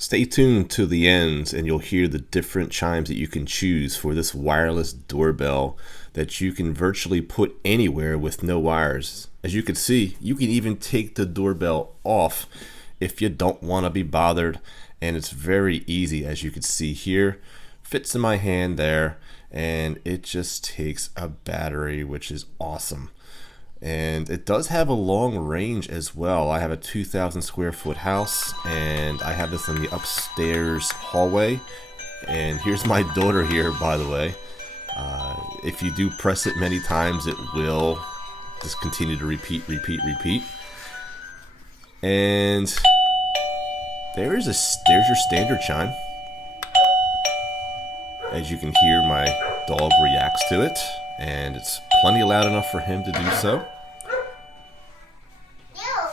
Stay tuned to the end and you'll hear the different chimes that you can choose for this wireless doorbell that you can virtually put anywhere with no wires. As you can see, you can even take the doorbell off if you don't want to be bothered, and it's very easy. As you can see here, fits in my hand there, and it just takes a battery, which is awesome. And it does have a long range as well. I have a 2,000 square foot house, and I have this in the upstairs hallway. And here's my daughter here, by the way. If you do press it many times, it will just continue to repeat. And there's your standard chime. As you can hear, my dog reacts to it, and it's plenty loud enough for him to do so.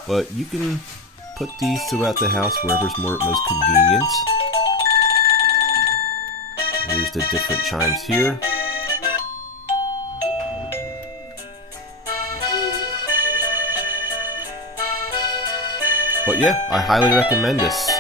But you can put these throughout the house wherever's most convenient. Here's the different chimes here. But yeah, I highly recommend this.